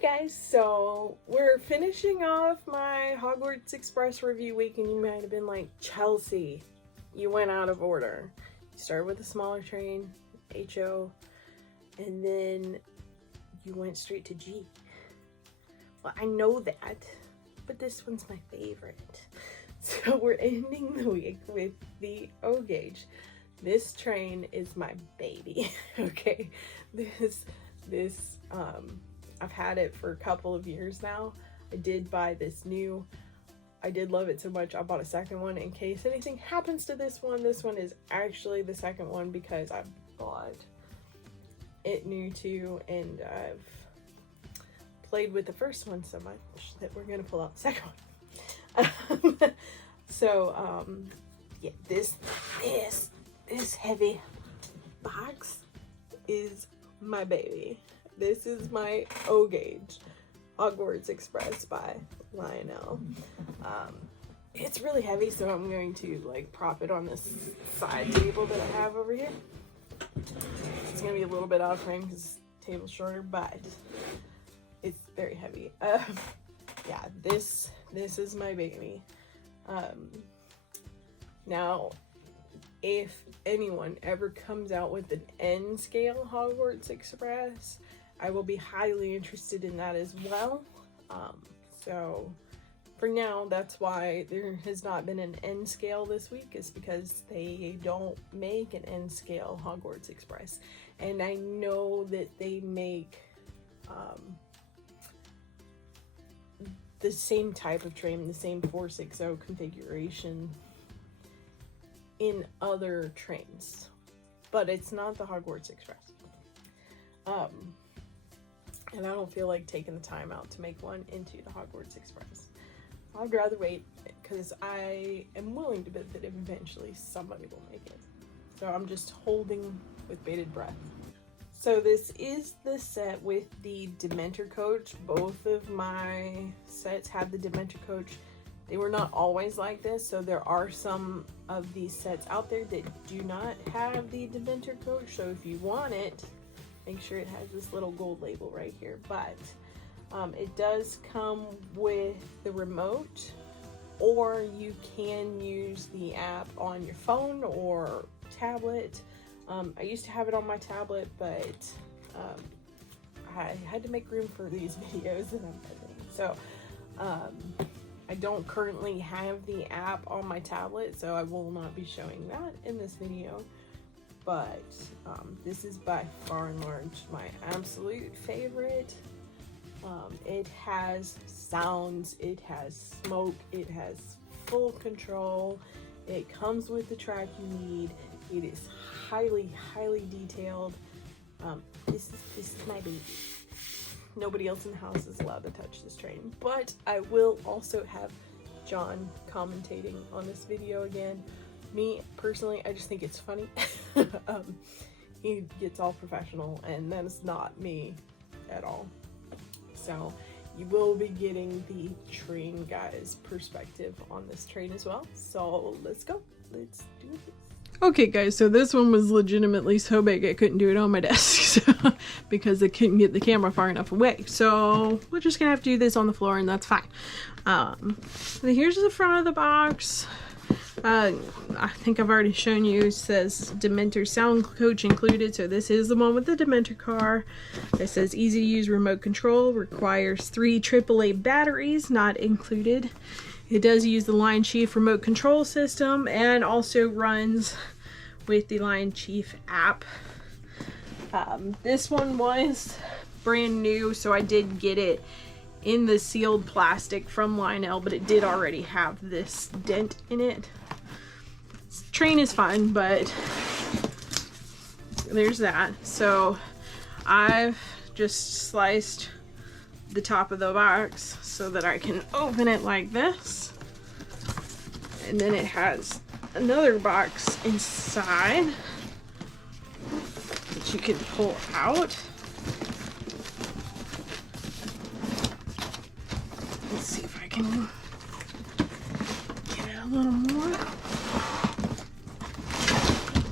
Guys, so we're finishing off my Hogwarts Express review week, and you might have been like, Chelsea, you went out of order. You started with a smaller train, HO, and then you went straight to G. Well, I know that, but this one's my favorite. So we're ending the week with the O gauge. This train is my baby. Okay, I've had it for a couple of years now. I did buy this new. I did love it so much I bought a second one in case anything happens to this one. This one is actually the second one because I bought it new too, and I've played with the first one so much that we're gonna pull out the second one. Yeah, this heavy box is my baby. This is my O gauge Hogwarts Express by Lionel. It's really heavy, so I'm going to like prop it on this side table that I have over here. It's gonna be a little bit out of frame because the table's shorter, but it's very heavy. Yeah, this is my baby. Now, if anyone ever comes out with an N scale Hogwarts Express, I will be highly interested in that as well. So for now, that's why there has not been an N scale this week, is because they don't make an N scale Hogwarts Express. And I know that they make the same type of train, the same 460 configuration in other trains, but it's not the Hogwarts Express. And I don't feel like taking the time out to make one into the Hogwarts Express. I'd rather wait, because I am willing to bet that eventually somebody will make it. So I'm just holding with bated breath. So this is the set with the Dementor coach. Both of my sets have the Dementor coach. They were not always like this, so there are some of these sets out there that do not have the Dementor coach. So if you want it, make sure it has this little gold label right here. But it does come with the remote, or you can use the app on your phone or tablet. I used to have it on my tablet, but I had to make room for these videos that I'm editing. So I don't currently have the app on my tablet, so I will not be showing that in this video. But this is by far and large my absolute favorite. It has sounds, it has smoke, it has full control. It comes with the track you need. It is highly detailed. This is my baby. Nobody else in the house is allowed to touch this train, but I will also have John commentating on this video again. Me personally, I just think it's funny. He gets all professional, and that is not me at all. So you will be getting the train guy's perspective on this train as well. So let's go. Let's do this. Okay guys, so this one was legitimately so big I couldn't do it on my desk because I couldn't get the camera far enough away. So we're just gonna have to do this on the floor, and that's fine. Here's the front of the box. I think I've already shown you. It says Dementor sound coach included, so this is the one with the Dementor car. It says easy to use remote control, requires 3 AAA batteries, not included. It does use the Lion Chief remote control system, and also runs with the Lion Chief app. This one was brand new, so I did get it in the sealed plastic from Lionel, but it did already have this dent in it. This train is fun, but there's that. So I've just sliced the top of the box so that I can open it like this, and then it has another box inside that you can pull out. Let's see if I can get it a little more.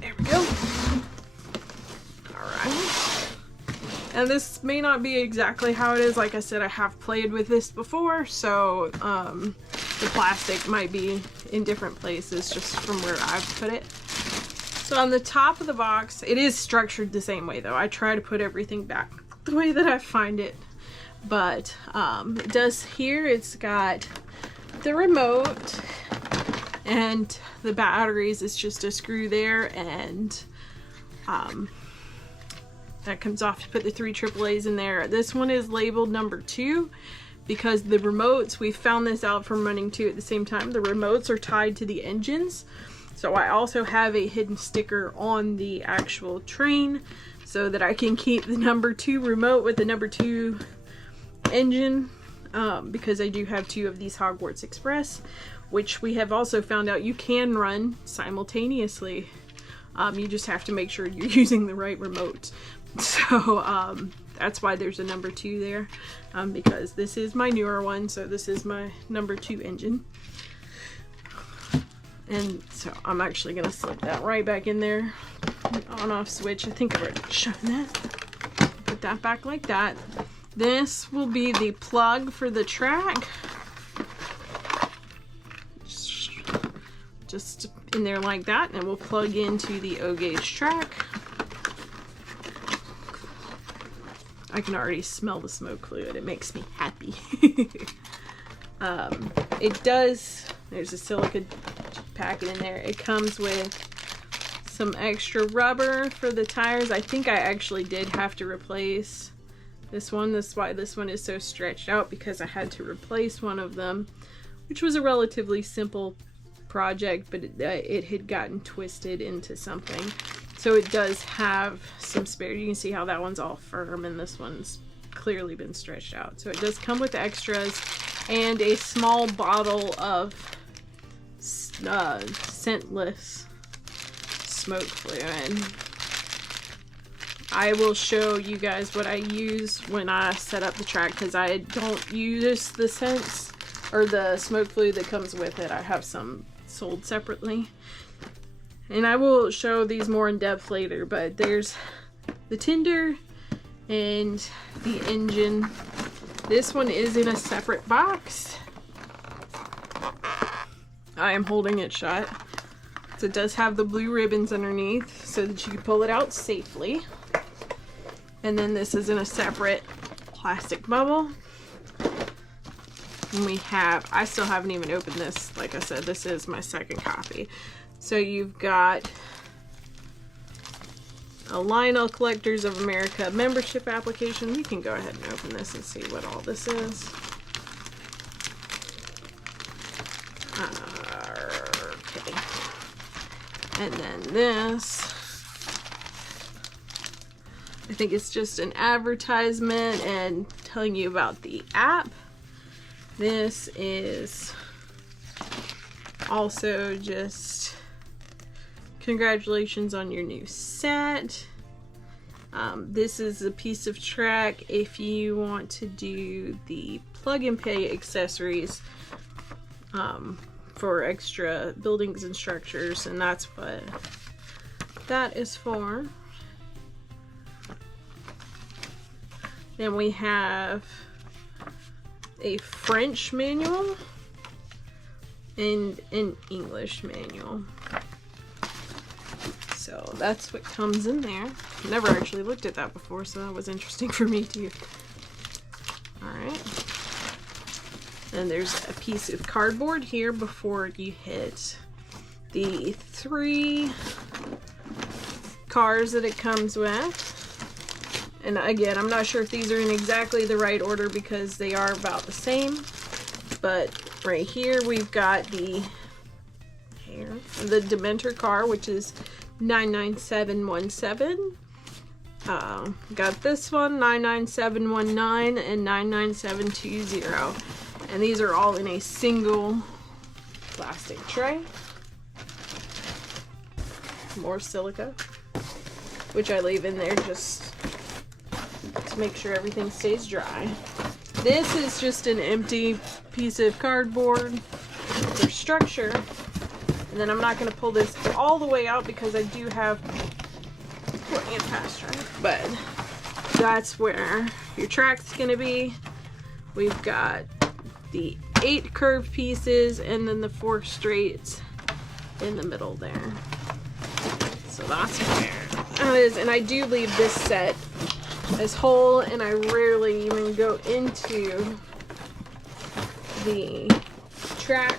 There we go. Alright. And this may not be exactly how it is. Like I said, I have played with this before, so the plastic might be in different places just from where I've put it. So on the top of the box, it is structured the same way though. I try to put everything back the way that I find it. But it does here, it's got the remote and the batteries. It's just a screw there, and that comes off to put the 3 AAAs in there. This one is labeled number 2 because the remotes, we found this out from running 2 at the same time, the remotes are tied to the engines. So I also have a hidden sticker on the actual train so that I can keep the number 2 remote with the number 2 engine, because I do have 2 of these Hogwarts Express, which we have also found out you can run simultaneously. You just have to make sure you're using the right remote. So that's why there's a number 2 there, because this is my newer one, so this is my number 2 engine. And so I'm actually gonna slip that right back in there. On-off switch, I think I've already shown that. Put that back like that. This will be the plug for the track. Just in there like that, and we'll plug into the O-gauge track. I can already smell the smoke fluid. It makes me happy. It does, there's a silica packet in there. It comes with some extra rubber for the tires. I think I actually did have to replace this one. That's why this one is so stretched out, because I had to replace one of them, which was a relatively simple project, but it had gotten twisted into something. So it does have some spare. You can see how that one's all firm and this one's clearly been stretched out. So it does come with extras and a small bottle of scentless smoke fluid. I will show you guys what I use when I set up the track, because I don't use the scents or the smoke fluid that comes with it. I have some sold separately, and I will show these more in depth later. But there's the tinder and the engine. This one is in a separate box. I am holding it shut. So it does have the blue ribbons underneath so that you can pull it out safely. And then this is in a separate plastic bubble. And we have, I still haven't even opened this. Like I said, this is my second copy. So you've got a Lionel Collectors of America membership application. We can go ahead and open this and see what all this is. Okay. And then this, I think it's just an advertisement and telling you about the app. This is also just congratulations on your new set. This is a piece of track if you want to do the plug and play accessories for extra buildings and structures, and that's what that is for. Then we have a French manual and an English manual. So that's what comes in there. Never actually looked at that before, so that was interesting for me too. Alright. And there's a piece of cardboard here before you hit the 3 cars that it comes with. And again, I'm not sure if these are in exactly the right order because they are about the same. But right here we've got the Dementor car, which is 99717. Got this one, 99719 and 99720. And these are all in a single plastic tray. More silica, which I leave in there just to make sure everything stays dry. This is just an empty piece of cardboard for structure. And then I'm not going to pull this all the way out because I do have plenty of pass drive. But that's where your track's gonna be. We've got the 8 curved pieces and then the 4 straights in the middle there. So that's where that is. And I do leave this set as whole, and I rarely even go into the track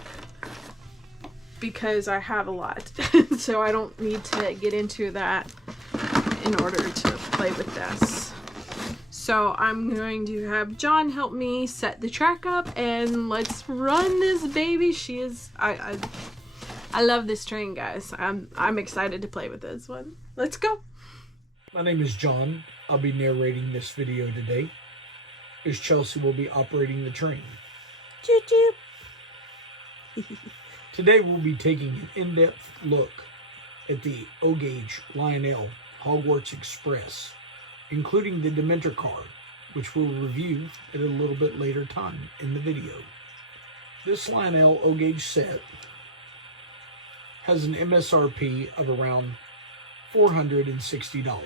because I have a lot. So I don't need to get into that in order to play with this. So I'm going to have John help me set the track up, and let's run this baby. She is I love this train, guys. I'm excited to play with this one. Let's go. My name is John. I'll be narrating this video today, as Chelsea will be operating the train. Choo choo. Today we'll be taking an in-depth look at the O-Gauge Lionel Hogwarts Express, including the Dementor car, which we'll review at a little bit later time in the video. This Lionel O-Gauge set has an MSRP of around $460.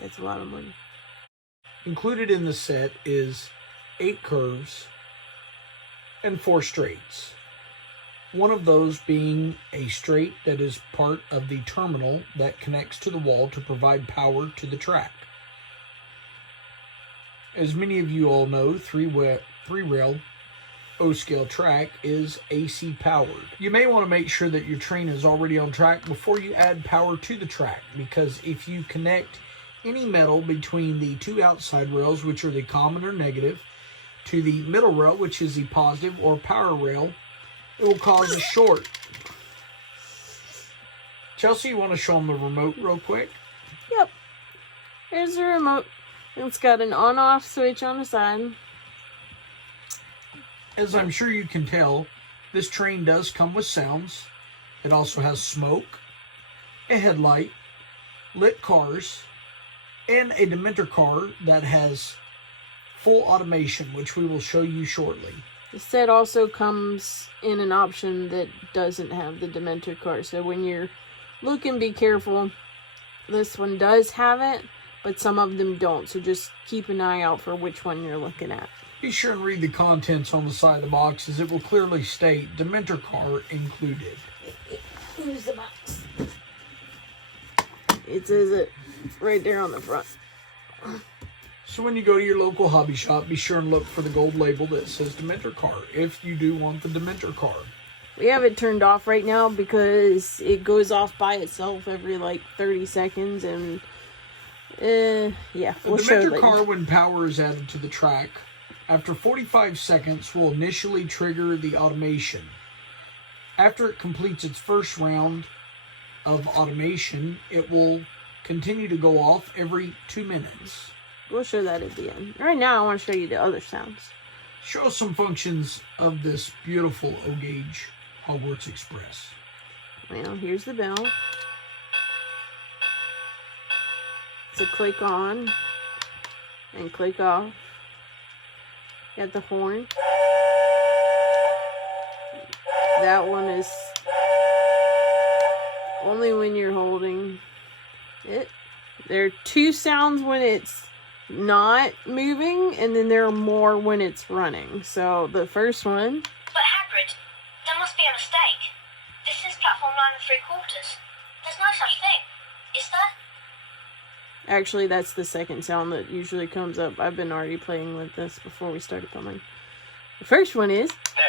That's a lot of money. Included in the set is 8 curves and 4 straights. One of those being a straight that is part of the terminal that connects to the wall to provide power to the track. As many of you all know, 3-rail O-scale track is AC powered. You may want to make sure that your train is already on track before you add power to the track, because if you connect any metal between the 2 outside rails, which are the common or negative, to the middle rail, which is the positive or power rail, it will cause a short. Chelsea, you want to show them the remote real quick? Yep. Here's the remote. It's got an on-off switch on the side. As I'm sure you can tell, this train does come with sounds. It also has smoke, a headlight, lit cars, and a Dementor car that has full automation, which we will show you shortly. The set also comes in an option that doesn't have the Dementor car. So when you're looking, be careful. This one does have it, but some of them don't. So just keep an eye out for which one you're looking at. Be sure and read the contents on the side of the box, as it will clearly state Dementor car included. Here's the box. It says it right there on the front. So when you go to your local hobby shop, be sure and look for the gold label that says Dementor car, if you do want the Dementor car. We have it turned off right now because it goes off by itself every like 30 seconds, and yeah, we'll show it later. The Dementor car, when power is added to the track, after 45 seconds will initially trigger the automation. After it completes its first round of automation, it will continue to go off every 2 minutes. We'll show that at the end. Right now, I want to show you the other sounds. Show us some functions of this beautiful O-Gauge Hogwarts Express. Well, here's the bell. It's a click on and click off. Got the horn. That one is only when you're holding it. There are 2 sounds when it's not moving, and then there are more when it's running. So the first one. But Hagrid, there must be a mistake. This is platform 9 3/4. There's no such thing, is there? Actually, that's the second sound that usually comes up. I've been already playing with this before we started filming. The first one is. No,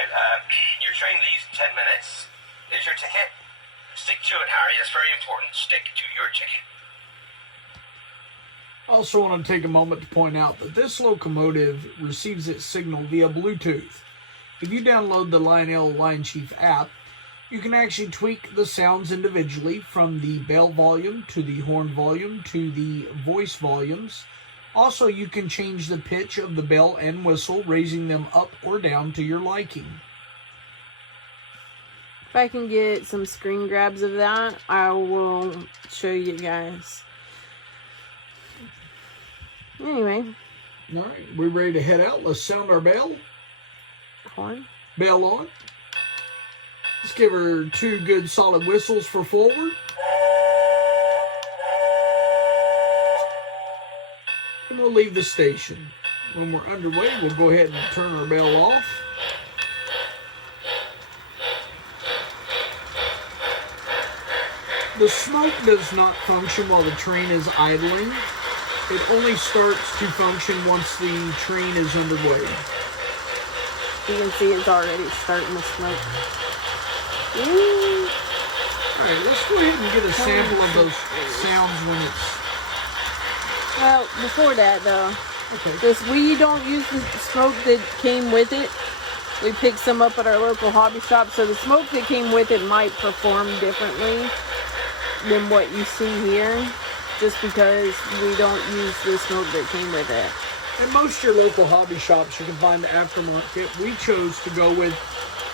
your train leaves in 10 minutes. Here's your ticket. Stick to it, Harry. That's very important. Stick to your ticket. I also want to take a moment to point out that this locomotive receives its signal via Bluetooth. If you download the Lionel Line Chief app, you can actually tweak the sounds individually, from the bell volume to the horn volume to the voice volumes. Also, you can change the pitch of the bell and whistle, raising them up or down to your liking. If I can get some screen grabs of that, I will show you guys. Anyway. All right, we ready to head out? Let's sound our bell. Horn. Bell on. Let's give her 2 good solid whistles for forward. we'll leave the station. When we're underway, we'll go ahead and turn our bell off. The smoke does not function while the train is idling. It only starts to function once the train is underway. You can see it's already starting to smoke. Woo. Alright, let's go ahead and get a sample of those sounds when it's... Well, before that though, Okay. this we don't use the smoke that came with it. We picked some up at our local hobby shop, so the smoke that came with it might perform differently than what you see here, just because we don't use the smoke that came with it. In most of your local hobby shops, you can find the aftermarket. We chose to go with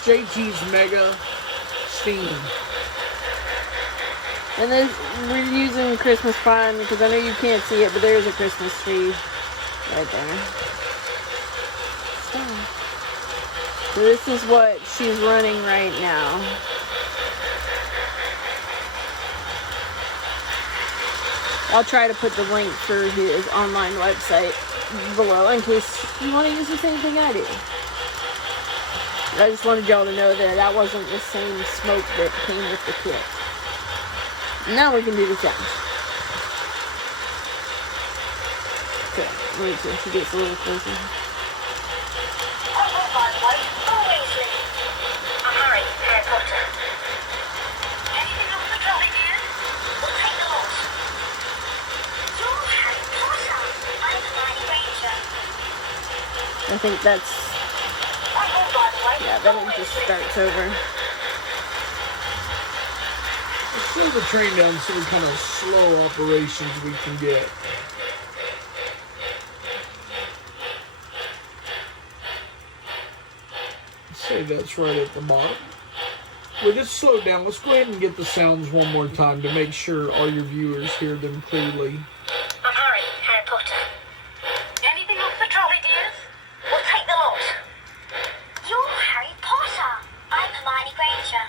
JT's Mega Steam. And then we're using Christmas pine because I know you can't see it, but there's a Christmas tree right there. So this is what she's running right now. I'll try to put the link for his online website below in case you want to use the same thing I do. I just wanted y'all to know that that wasn't the same smoke that came with the kit. Now we can do the sounds. Okay, wait till she gets a little closer. Oh, by the way, I'm Weasley. I'm Harry Potter. Anything off the trolley, dear? We'll take the lot. You're Harry Potter. I'm Hermione Granger. I think that's, Oh, by the way, yeah, then it just starts over. Let's slow the train down so what kind of slow operations we can get. Let's say that's right at the bottom. With this slowed down, let's go ahead and get the sounds one more time to make sure all your viewers hear them clearly. I'm Harry Potter. Anything off the trolley, dears? We'll take the lot. You're Harry Potter. I'm Hermione Granger.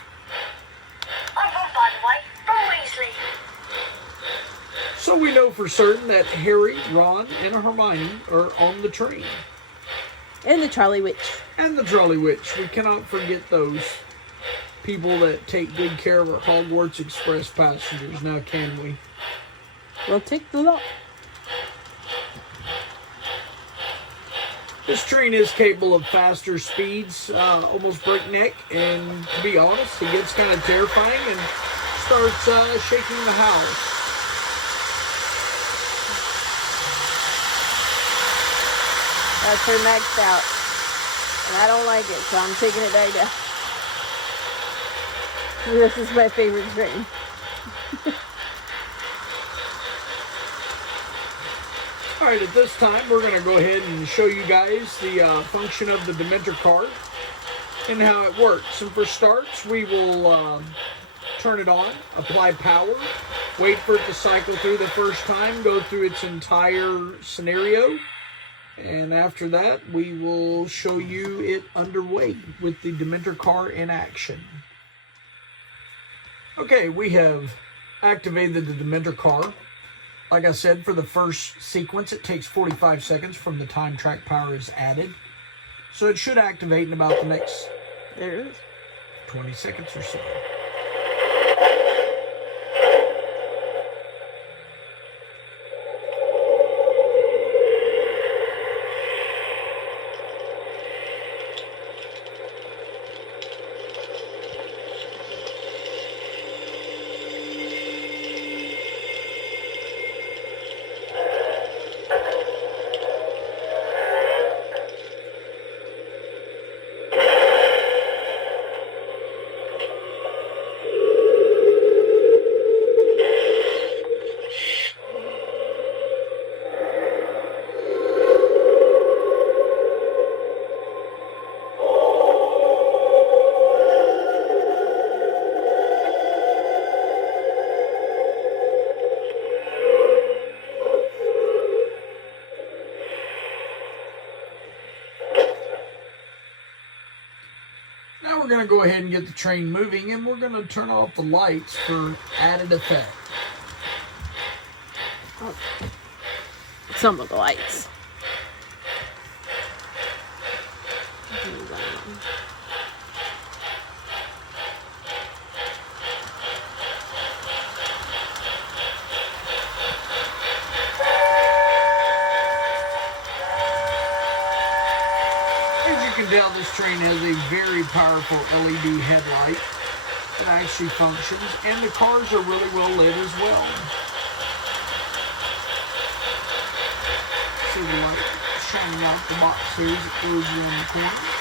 I'm Ron, by the way, from Weasley. So we know for certain that Harry, Ron, and Hermione are on the train. And the Trolley Witch. And the Trolley Witch. We cannot forget those people that take good care of our Hogwarts Express passengers, now can we? We'll take the lot. This train is capable of faster speeds, almost breakneck, and to be honest, it gets kind of terrifying and starts shaking the house. That's her maxed out. And I don't like it, so I'm taking it back down. This is my favorite train. Alright, at this time, we're going to go ahead and show you guys the function of the Dementor card and how it works. And for starts, we will turn it on, apply power, wait for it to cycle through the first time, go through its entire scenario, and after that, we will show you it underway with the Dementor car in action. Okay, we have activated the Dementor car. Like I said, for the first sequence, it takes 45 seconds from the time track power is added. So it should activate in about the next There it is. 20 seconds or so. Now we're going to go ahead and get the train moving, and we're going to turn off the lights for added effect. some of the lights. As you can tell, this train has a very powerful LED headlight that actually functions, and the cars are really well lit as well. See the light shining out the box here as it goes around the corner.